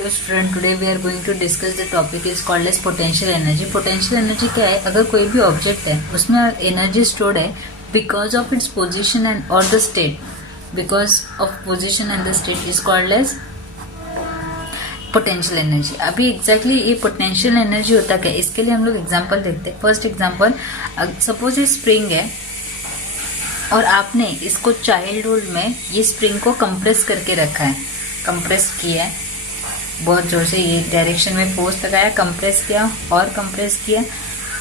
Hello student, today we are going to discuss the topic is called as potential energy. Potential energy क्या है? अगर कोई भी object है उसमें एनर्जी स्टोर्ड है because of its position and और the state, because of position and the state is called as potential energy. अभी एग्जैक्टली ये पोटेंशियल एनर्जी होता क्या है, इसके लिए हम लोग एग्जांपल देखते हैं. फर्स्ट एग्जांपल, सपोज ये स्प्रिंग है और आपने इसको चाइल्डहुड में ये स्प्रिंग को कंप्रेस करके रखा है, कंप्रेस किया है बहुत जोर से, ये डायरेक्शन में फोर्स लगाया, कंप्रेस किया और कंप्रेस किया,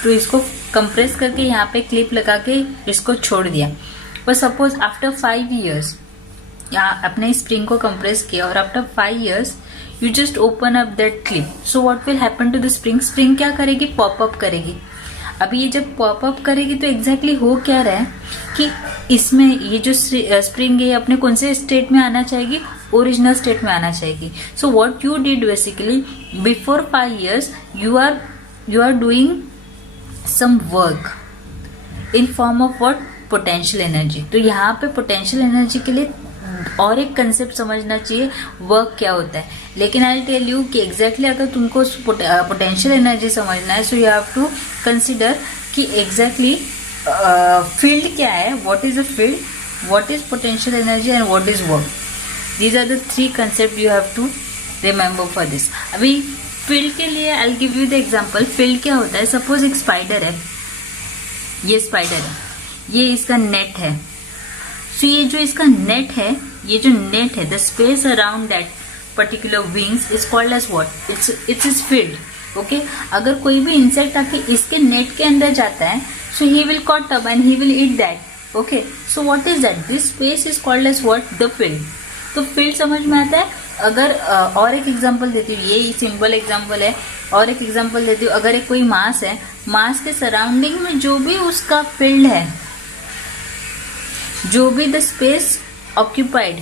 तो इसको कंप्रेस करके यहाँ पे क्लिप लगा के इसको छोड़ दिया. पर सपोज आफ्टर 5 years यहाँ अपने स्प्रिंग को कंप्रेस किया और after 5 years you just open up that clip. So what will happen to the spring? Spring क्या करेगी? पॉप अप करेगी. अभी ये जब पॉप अप करेगी तो एग्जैक्टली हो क्या रहा है कि इसमें ये जो स्प्रिंग है अपने कौन से स्टेट में आना चाहेगी? ओरिजिनल स्टेट में आना चाहेगी. So what you did basically before 5 years you are doing some work in form of what? Potential energy. तो यहाँ पे पोटेंशियल एनर्जी के लिए और एक कंसेप्ट समझना चाहिए, वर्क क्या होता है. लेकिन आई टेल यू कि एग्जैक्टली अगर तुमको पोटेंशियल एनर्जी समझना है so you have to consider कि एग्जैक्टली फील्ड क्या है, what is a field, what is potential energy and what is work. These are the 3 concept you have to remember for this. अभी field के लिए I give you the example. Field क्या होता है? Suppose एक spider है, ये spider है, ये इसका नेट है. सो ये जो इसका नेट है, ये जो नेट है, the space around that particular wings is called as what? It's is field. Okay, अगर कोई भी इंसेक्ट आके इसके नेट के अंदर जाता है so he will caught up and he will eat that. Okay, so what is that? This space is called as what? The field. तो फील्ड समझ में आता है. अगर और एक एग्जांपल देती हूँ, ये सिंपल एग्जांपल है. और एक एग्जांपल देती हूँ, अगर एक कोई मास है, मास के सराउंडिंग में जो भी उसका फील्ड है, जो भी the space occupied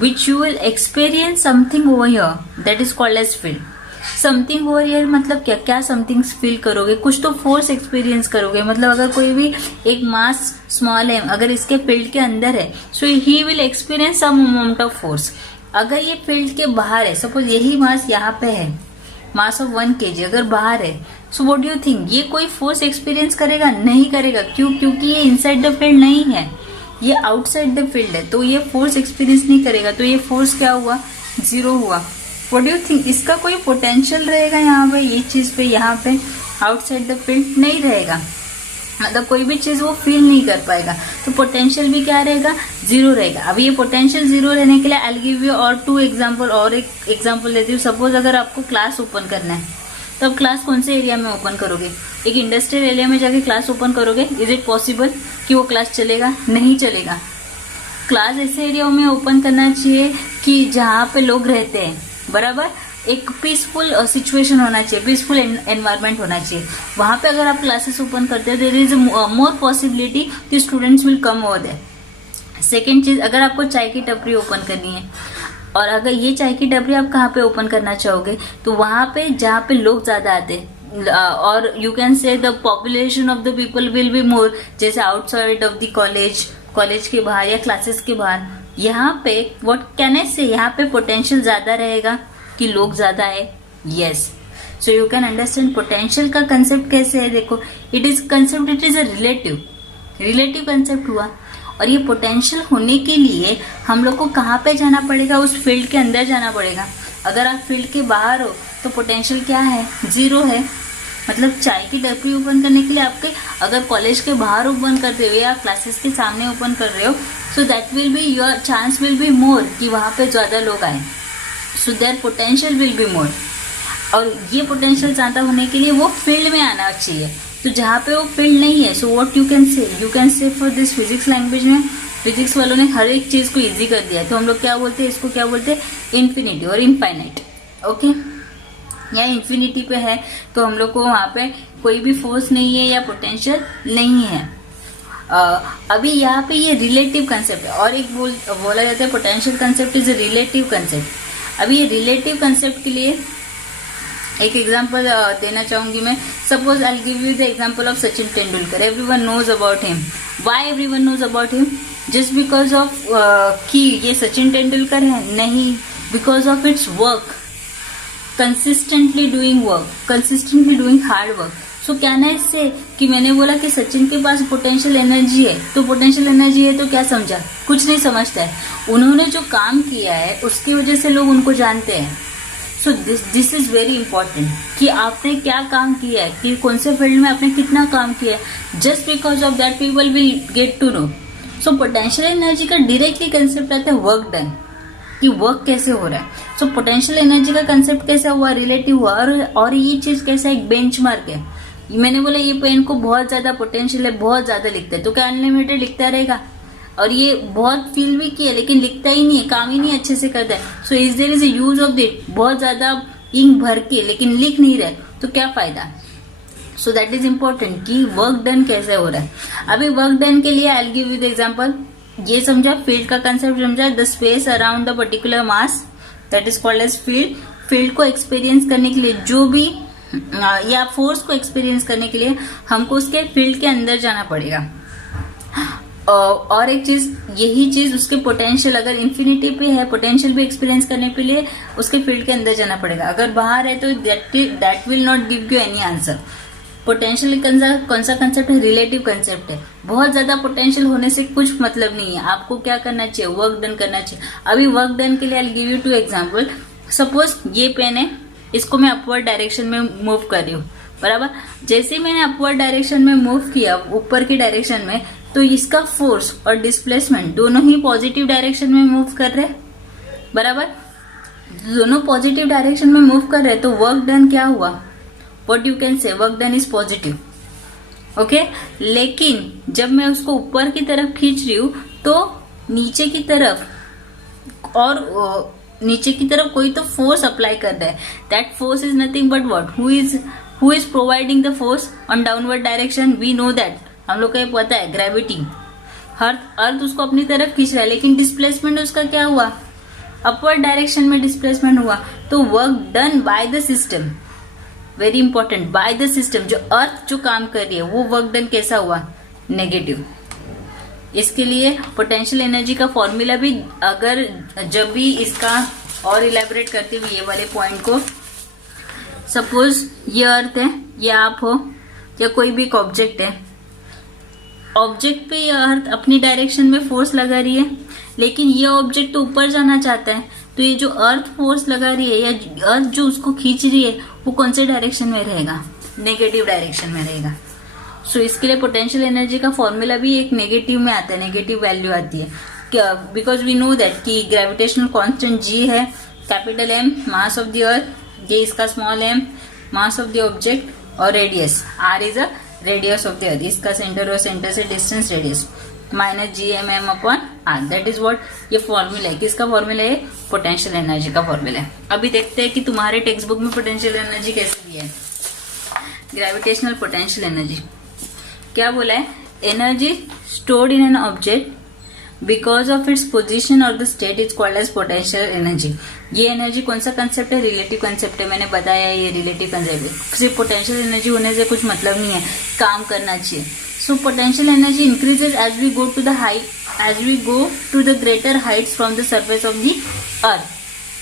which you will experience something over here, that is called as field. Something over here मतलब क्या क्या समथिंग फील करोगे? कुछ तो फोर्स एक्सपीरियंस करोगे. मतलब अगर कोई भी एक मास स्मॉल है, अगर इसके फील्ड के अंदर है so he will experience some amount of force. अगर ये फील्ड के बाहर है, सपोज यही मास यहाँ पे है, मास ऑफ 1 kg अगर बाहर है, so what do you think? ये कोई फोर्स एक्सपीरियंस करेगा? नहीं करेगा. क्यों? क्योंकि ये इनसाइड द फील्ड नहीं है, ये आउटसाइड द फील्ड है, तो ये फोर्स एक्सपीरियंस नहीं करेगा. तो ये फोर्स क्या हुआ? 0 हुआ. What do you think? इसका कोई पोटेंशियल रहेगा यहाँ पे, ये चीज पे, यहाँ पे आउटसाइड द फील्ड नहीं रहेगा. मतलब कोई भी चीज वो फील नहीं कर पाएगा. तो पोटेंशियल भी क्या रहेगा? 0 रहेगा. अभी ये पोटेंशियल 0 रहने के लिए आई गिव यू और 2 एग्जाम्पल. और एक एग्जाम्पल देती हूँ. सपोज अगर आपको क्लास ओपन करना है तो आप क्लास कौन से एरिया में ओपन करोगे? एक इंडस्ट्रियल एरिया में जाके क्लास ओपन करोगे. इज इट पॉसिबल कि वो क्लास चलेगा? नहीं चलेगा. क्लास ऐसे एरिया में ओपन करना चाहिए कि जहाँ पे लोग रहते हैं, बराबर. एक पीसफुल सिचुएशन होना चाहिए, पीसफुल एनवायरनमेंट होना चाहिए. वहां पे अगर आप क्लासेस ओपन करते हो देयर इज मोर पॉसिबिलिटी कि students will come over there. Second चीज, अगर आपको चाय की टपरी ओपन करनी है और अगर ये चाय की टपरी आप कहाँ पे ओपन करना चाहोगे? तो वहां पे जहाँ पे लोग ज्यादा आते हैं, और you can say the population of the people will be more, जैसे आउटसाइड ऑफ द कॉलेज के बाहर या क्लासेस के बाहर. यहाँ पे व्हाट कैन आई से, यहाँ पे पोटेंशियल ज्यादा रहेगा कि लोग ज्यादा है. Yes, so you can understand potential का कंसेप्ट कैसे है. देखो, it is a relative concept हुआ. और ये पोटेंशियल होने के लिए हम लोग को कहाँ पे जाना पड़ेगा? उस फील्ड के अंदर जाना पड़ेगा. अगर आप फील्ड के बाहर हो तो पोटेंशियल क्या है? 0 है. मतलब चाय की टपरी ओपन करने के लिए आपके अगर कॉलेज के बाहर ओपन करते हो या क्लासेस के सामने ओपन कर रहे हो, so that will be your chance will be more कि वहां पे ज्यादा लोग आए. So their potential will be more. और ये पोटेंशियल ज्यादा होने के लिए वो फील्ड में आना चाहिए. तो जहाँ पे वो फील्ड नहीं है, सो what you can say for this physics language में, फिजिक्स वालों ने हर एक चीज को इजी कर दिया है. तो हम लोग क्या बोलते हैं? इसको क्या बोलते हैं? इन्फिनिटी और इनफाइनाइट. ओके, या इन्फिनिटी पे है तो हम लोग को वहां पे कोई भी फोर्स नहीं है या पोटेंशियल नहीं है. अभी यहाँ पे ये रिलेटिव कंसेप्ट है. और एक बोला जाता है potential concept is a relative concept. अभी ये रिलेटिव कंसेप्ट के लिए एक एग्जांपल देना चाहूंगी मैं. Suppose I give you the example of Sachin Tendulkar. Everyone knows about him. Why everyone knows about him? Just because of कि ये सचिन तेंदुलकर है? नहीं, because of its work, consistently doing hard work. So कहना है इससे कि मैंने बोला कि सचिन के पास पोटेंशियल एनर्जी है, तो पोटेंशियल एनर्जी है तो क्या समझा? कुछ नहीं समझता है. उन्होंने जो काम किया है उसकी वजह से लोग उनको जानते हैं. So this is very important कि आपने क्या काम किया है, कि कौन से फील्ड में आपने कितना काम किया है. Just because of that people will get to know. So potential energy का डायरेक्टली कंसेप्ट आता है वर्क डन, कि वर्क कैसे हो रहा है. सो पोटेंशियल एनर्जी का कंसेप्ट कैसा हुआ? रिलेटिव हुआ. और ये चीज कैसा एक बेंचमार्क है. मैंने बोला ये पेन को बहुत ज्यादा पोटेंशियल है, बहुत ज्यादा लिखता है, तो क्या अनलिमिटेड लिखता रहेगा? और ये बहुत फील भी किया लेकिन लिखता ही नहीं है, काम ही नहीं अच्छे से करता है. So is there is a use of that, बहुत ज्यादा इंक भर के लेकिन लिख नहीं रहे, तो क्या फायदा? सो दैट इज इम्पोर्टेंट कि वर्क डन कैसे हो रहा है. अभी वर्क डन के लिए I will give you the example. ये समझा, फील्ड का कंसेप्ट समझा. The space around the particular mass that is called as field. Field को एक्सपीरियंस करने के लिए जो भी या फोर्स को एक्सपीरियंस करने के लिए हमको उसके फील्ड के अंदर जाना पड़ेगा. और एक चीज, यही चीज उसके पोटेंशियल अगर इन्फिनिटी पे है, पोटेंशियल भी एक्सपीरियंस करने के लिए उसके फील्ड के अंदर जाना पड़ेगा. अगर बाहर है तो that will not give you any answer. Potential कौन सा कंसेप्ट है? रिलेटिव कंसेप्ट है. बहुत ज्यादा पोटेंशियल होने से कुछ मतलब नहीं है. आपको क्या करना चाहिए? वर्क डन करना चाहिए. अभी वर्क डन के लिए I give you 2 example. Suppose ये पेन है, इसको मैं अपवर्ड डायरेक्शन में मूव कर रही हूँ, बराबर. जैसे ही मैंने अपवर्ड डायरेक्शन में मूव किया, ऊपर की डायरेक्शन में, तो इसका फोर्स और डिस्प्लेसमेंट दोनों ही पॉजिटिव डायरेक्शन में मूव कर रहे, बराबर. दोनों पॉजिटिव डायरेक्शन में मूव कर रहे, तो वर्क डन क्या हुआ? What you can say, work done is positive. Okay. लेकिन जब मैं उसको ऊपर की तरफ खींच रही हूँ तो नीचे की तरफ कोई तो फोर्स अप्लाई कर रहा है. That force is nothing but what? Who is providing the force on downward direction? We know that, हम लोग को ये पता है, ग्रेविटी. अर्थ उसको अपनी तरफ खींच रहा है, लेकिन डिस्प्लेसमेंट उसका क्या हुआ? अपवर्ड डायरेक्शन में डिस्प्लेसमेंट हुआ. तो work done by the system, very important, by the system. जो अर्थ जो काम कर रही है वो वर्क डन कैसा हुआ? नेगेटिव. इसके लिए पोटेंशियल एनर्जी का फॉर्मूला भी, अगर जब भी इसका और इलेबोरेट करते हुए ये वाले पॉइंट को, सपोज ये अर्थ है, ये आप हो, या कोई भी एक ऑब्जेक्ट है. ऑब्जेक्ट पे ये अर्थ अपनी डायरेक्शन में फोर्स लगा रही है, लेकिन ये ऑब्जेक्ट तो ऊपर जाना चाहता है. तो ये जो अर्थ फोर्स लगा रही है या अर्थ जो उसको खींच रही है, वो कौन से डायरेक्शन में रहेगा? नेगेटिव डायरेक्शन में रहेगा. सो इसके लिए पोटेंशियल एनर्जी का फॉर्मूला भी एक नेगेटिव में आता है, नेगेटिव वैल्यू आती है. बिकॉज वी नो दैट कि ग्रेविटेशनल कांस्टेंट जी है, capital M mass of the earth, ये इसका small m mass of the object, और radius R is a radius of the earth, इसका सेंटर और सेंटर से distance radius, minus G M m upon R. That is what ये formula है. किसका formula है? पोटेंशियल एनर्जी का formula है. अभी देखते हैं कि तुम्हारे टेक्स्ट बुक में पोटेंशियल एनर्जी कैसे दी है. ग्रेविटेशनल पोटेंशियल एनर्जी क्या बोला है? Energy stored in an object because of its position और the state is called as potential energy. ये एनर्जी कौन सा कंसेप्ट है? रिलेटिव कंसेप्ट है. मैंने बताया ये रिलेटिव कंसेप्ट है. सिर्फ पोटेंशियल एनर्जी होने से कुछ मतलब नहीं है, काम करना चाहिए. So potential energy increases as we go to the greater heights from the surface of the earth.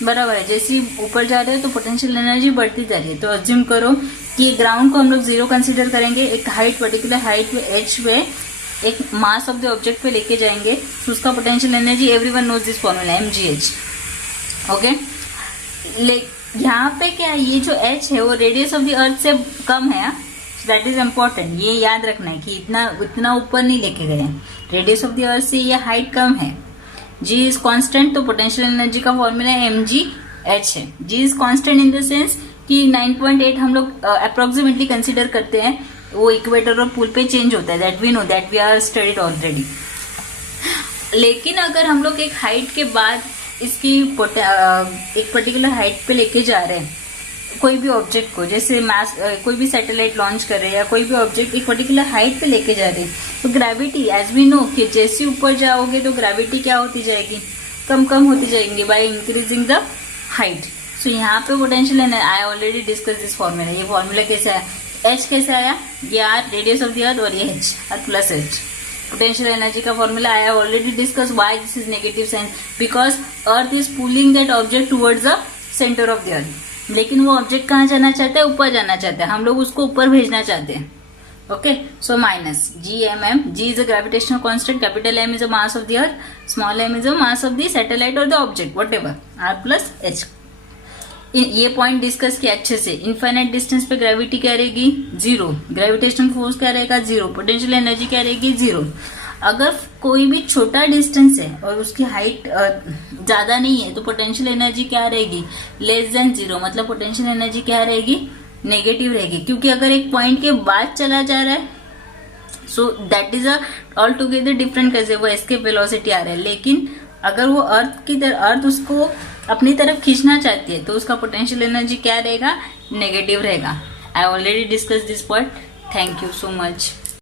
बराबर है. जैसे ऊपर जा रहे हो तो पोटेंशियल एनर्जी बढ़ती जा रही है. तो अज्यूम करो कि ग्राउंड को हम लोग 0 कंसीडर करेंगे, एक हाइट, पर्टिकुलर हाइट पे एच पे एक मास ऑफ द ऑब्जेक्ट पे लेके जाएंगे, तो उसका potential energy, everyone knows this formula, mgh. Okay. यहाँ पे क्या है? ये जो h है वो रेडियस ऑफ द अर्थ से कम है. दैट इज इम्पोर्टेंट, ये याद रखना है कि इतना ऊपर नहीं लेके गए हैं. रेडियस ऑफ द अर्थ से ये हाइट कम है. g इज कांस्टेंट, तो पोटेंशियल एनर्जी का फॉर्मूला mgh है. g is constant in the sense कि 9.8 हम लोग अप्रोक्सीमेटली कंसीडर करते हैं, वो इक्वेटर और पोल पे चेंज होता है. That we know, that we are studied already. लेकिन अगर हम लोग एक हाइट के बाद इसकी एक पर्टिकुलर हाइट पे लेके जा रहे हैं कोई भी ऑब्जेक्ट को, जैसे कोई भी सैटेलाइट लॉन्च कर रहे हैं या कोई भी ऑब्जेक्ट एक पर्टिकुलर हाइट पे लेके जा रहे हैं, तो ग्रेविटी, एज वी नो कि जैसे ऊपर जाओगे तो ग्रेविटी क्या होती जाएगी? कम होती जाएंगी by increasing the height. So यहाँ पे potential energy, I already discuss this formula. ये फॉर्मूला कैसे आया? एच कैसे आया? ये R radius of the earth और ये H, earth plus H. Potential energy का formula I have already discuss why this is negative sign, because earth is pulling that object towards the centre of the earth. लेकिन वो object कहाँ जाना चाहता है? ऊपर जाना चाहता है, हम लोग उसको ऊपर भेजना चाहते हैं। Okay, so minus GMM. G is a gravitational constant. Capital M is a mass of the Earth. Small m is a mass of the satellite or the object, whatever. R plus H. ये point discuss किया अच्छे से। Infinite distance पे gravity क्या रहेगी? 0। Gravitational force क्या रहेगा? 0। Potential energy क्या रहेगी? 0। अगर कोई भी छोटा डिस्टेंस है और उसकी हाइट ज्यादा नहीं है तो पोटेंशियल एनर्जी क्या रहेगी? Less than 0। मतलब पोटेंशियल एनर्जी क्या रहेगी? नेगेटिव रहेगी, क्योंकि अगर एक पॉइंट के बाद चला जा रहा है सो that is all together different कैसे वो एस्केप वेलोसिटी आ रहा है। लेकिन अगर वो अर्थ उसको अपनी तरफ खींचना चाहती है तो उसका पोटेंशियल एनर्जी क्या रहेगा? नेगेटिव रहेगा। आई already discuss this point. Thank you so much.